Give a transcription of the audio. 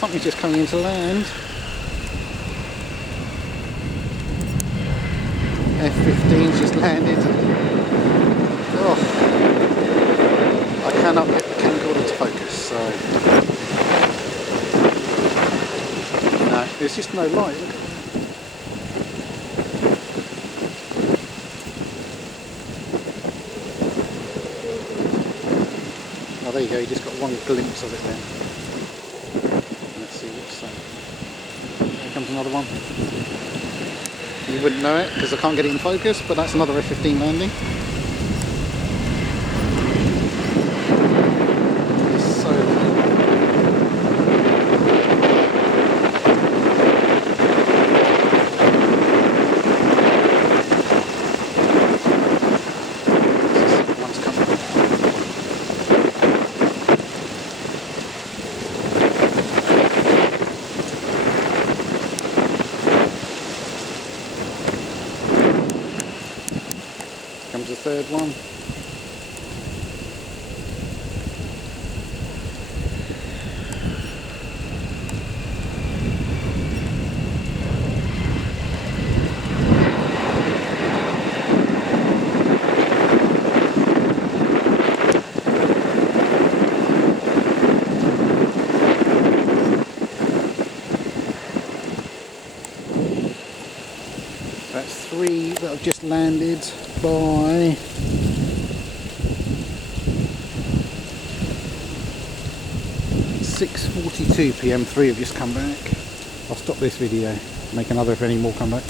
Something's just coming into land. F15's just landed. Oh, I cannot get the camcorder to focus, so no, there's just no light. Oh, there you go, you just got one glimpse of it then. Let's see what's that. Here comes another one. You wouldn't know it because I can't get it in focus, but that's another F15 landing. It's so one's coming. Comes the third one. That's three that have just landed by 6:42 PM. 3 have just come back. I'll stop this video, make another if any more come back.